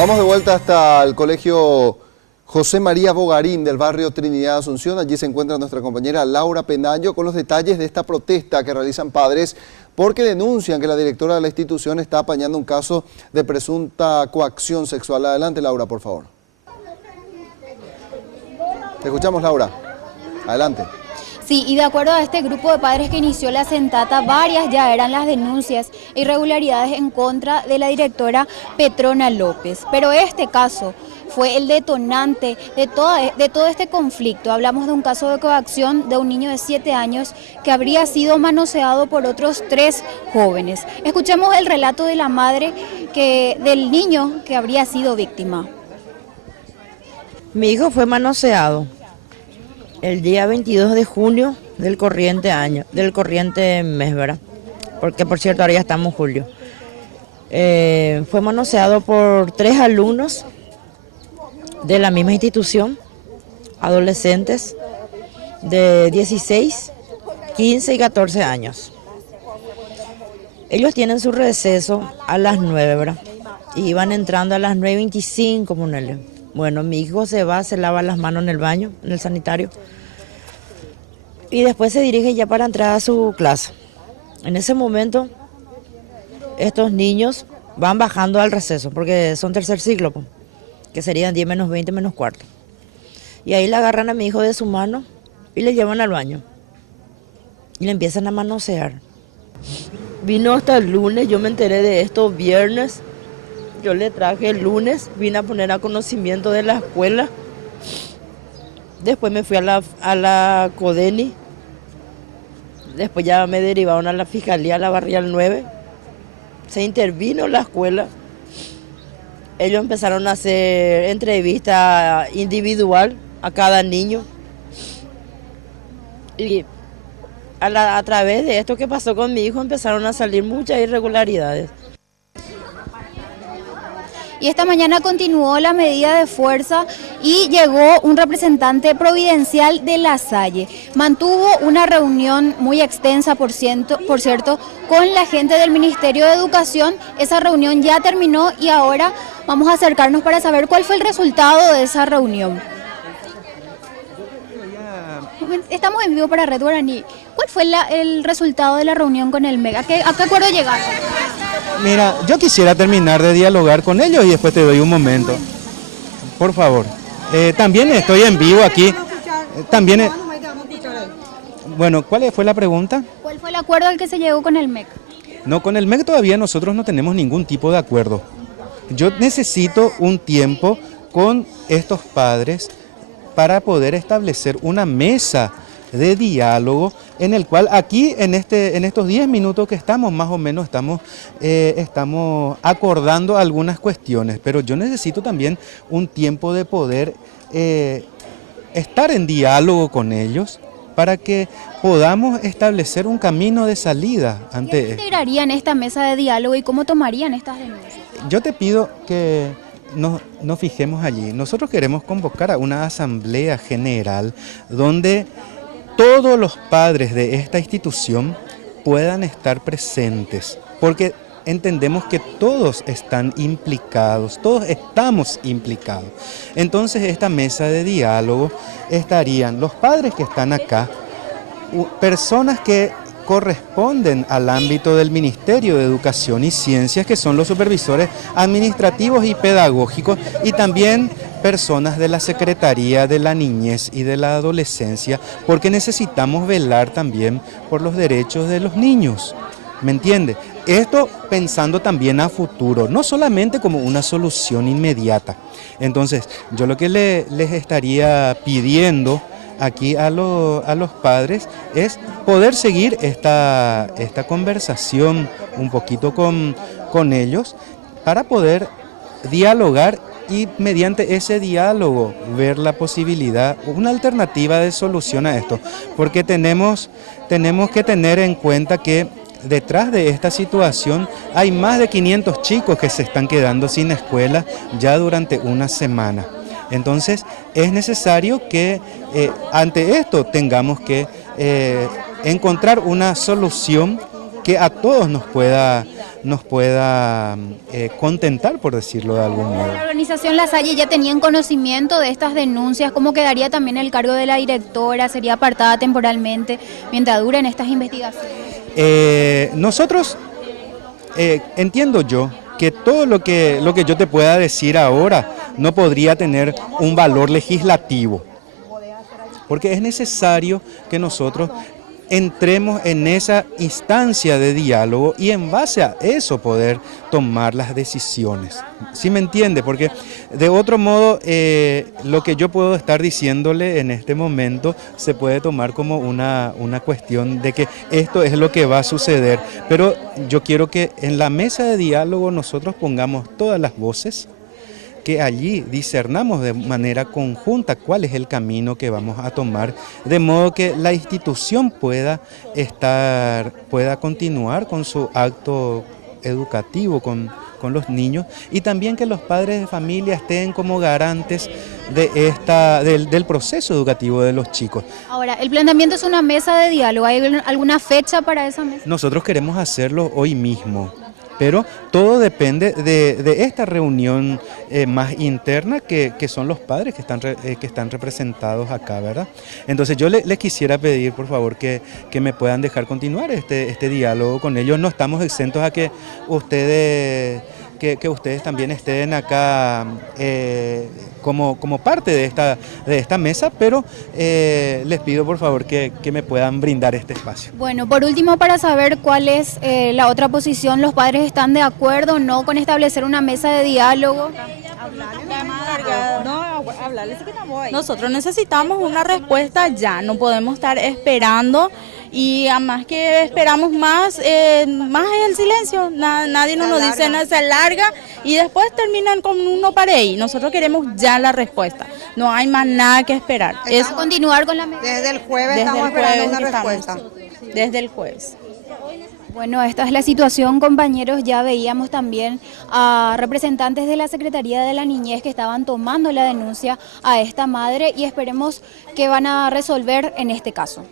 Vamos de vuelta hasta el colegio José María Bogarín del barrio Trinidad Asunción. Allí se encuentra nuestra compañera Laura Penayo con los detalles de esta protesta que realizan padres porque denuncian que la directora de la institución está apañando un caso de presunta coacción sexual. Adelante, Laura, por favor. Te escuchamos, Laura. Adelante. Sí, y de acuerdo a este grupo de padres que inició la sentata, varias ya eran las denuncias e irregularidades en contra de la directora Petrona López. Pero este caso fue el detonante de todo este conflicto. Hablamos de un caso de coacción de un niño de 7 años que habría sido manoseado por otros 3 jóvenes. Escuchemos el relato de la madre del niño que habría sido víctima. Mi hijo fue manoseado el día 22 de junio del corriente mes, ¿verdad? Porque por cierto ahora ya estamos en julio. Fue manoseado por 3 alumnos de la misma institución, adolescentes de 16, 15 y 14 años. Ellos tienen su receso a las 9, ¿verdad? Y iban entrando a las 9:25, ponele. Bueno, mi hijo se va, se lava las manos en el baño, en el sanitario, y después se dirige ya para entrar a su clase. En ese momento, estos niños van bajando al receso, porque son tercer ciclo, que serían 10 menos 20 menos cuarto. Y ahí le agarran a mi hijo de su mano y le llevan al baño. Y le empiezan a manosear. Vino hasta el lunes, yo me enteré de esto viernes. Yo le traje el lunes, vine a poner a conocimiento de la escuela. Después me fui a la Codeni. Después ya me derivaron a la Fiscalía, a la Barrial 9. Se intervino la escuela. Ellos empezaron a hacer entrevista individual a cada niño. Y a través de esto que pasó con mi hijo empezaron a salir muchas irregularidades. Y esta mañana continuó la medida de fuerza y llegó un representante providencial de La Salle. Mantuvo una reunión muy extensa, por cierto, con la gente del Ministerio de Educación. Esa reunión ya terminó y ahora vamos a acercarnos para saber cuál fue el resultado de esa reunión. Estamos en vivo para Red Guaraní. ¿Cuál fue el resultado de la reunión con el MEC? ¿A qué acuerdo llegaron? Mira, yo quisiera terminar de dialogar con ellos y después te doy un momento. Por favor. También estoy en vivo aquí. Bueno, ¿cuál fue la pregunta? ¿Cuál fue el acuerdo al que se llegó con el MEC? No, con el MEC todavía nosotros no tenemos ningún tipo de acuerdo. Yo necesito un tiempo con estos padres para poder establecer una mesa de diálogo en el cual aquí en estos 10 minutos que estamos más o menos estamos acordando algunas cuestiones, pero yo necesito también un tiempo de poder estar en diálogo con ellos para que podamos establecer un camino de salida ante ¿Qué integrarían esta mesa de diálogo y cómo tomarían estas denuncias? Yo te pido que nos fijemos allí. Nosotros queremos convocar a una asamblea general donde todos los padres de esta institución puedan estar presentes, porque entendemos que todos están implicados, todos estamos implicados. Entonces, esta mesa de diálogo estarían los padres que están acá, personas que corresponden al ámbito del Ministerio de Educación y Ciencias, que son los supervisores administrativos y pedagógicos, y también personas de la Secretaría de la Niñez y de la Adolescencia, porque necesitamos velar también por los derechos de los niños, ¿me entiende? Esto pensando también a futuro, no solamente como una solución inmediata. Entonces, yo lo que les estaría pidiendo aquí a los padres es poder seguir esta conversación un poquito con ellos para poder dialogar y mediante ese diálogo ver la posibilidad, una alternativa de solución a esto, porque tenemos que tener en cuenta que detrás de esta situación hay más de 500 chicos que se están quedando sin escuela ya durante una semana. Entonces es necesario que ante esto tengamos que encontrar una solución que a todos nos pueda contentar, por decirlo de algún modo. La organización La Salle ya tenían conocimiento de estas denuncias. ¿Cómo quedaría también el cargo de la directora? ¿Sería apartada temporalmente mientras duren estas investigaciones? Nosotros, entiendo yo que todo lo que yo te pueda decir ahora no podría tener un valor legislativo, porque es necesario que nosotros entremos en esa instancia de diálogo y en base a eso poder tomar las decisiones. ¿Sí me entiende? Porque de otro modo lo que yo puedo estar diciéndole en este momento se puede tomar como una cuestión de que esto es lo que va a suceder. Pero yo quiero que en la mesa de diálogo nosotros pongamos todas las voces, que allí discernamos de manera conjunta cuál es el camino que vamos a tomar, de modo que la institución pueda continuar con su acto educativo con los niños, y también que los padres de familia estén como garantes del proceso educativo de los chicos. Ahora, el planteamiento es una mesa de diálogo. ¿Hay alguna fecha para esa mesa? Nosotros queremos hacerlo hoy mismo, pero todo depende de esta reunión más interna que son los padres que están representados acá, ¿verdad? Entonces yo les quisiera pedir, por favor, que me puedan dejar continuar este diálogo con ellos. No estamos exentos a que ustedes también estén acá como parte de esta mesa, pero les pido por favor que me puedan brindar este espacio. Bueno, por último, para saber cuál es la otra posición, ¿los padres están de acuerdo o no con establecer una mesa de diálogo? Nosotros necesitamos una respuesta ya, no podemos estar esperando, y además que esperamos más es el silencio. Nadie nos dice nada, se alarga y después terminan con uno para ahí. Nosotros queremos ya la respuesta, no hay más nada que esperar. ¿Es continuar con la mesa? Desde el jueves estamos esperando una respuesta. Desde el jueves. Bueno, esta es la situación, compañeros. Ya veíamos también a representantes de la Secretaría de la Niñez que estaban tomando la denuncia a esta madre, y esperemos que van a resolver en este caso.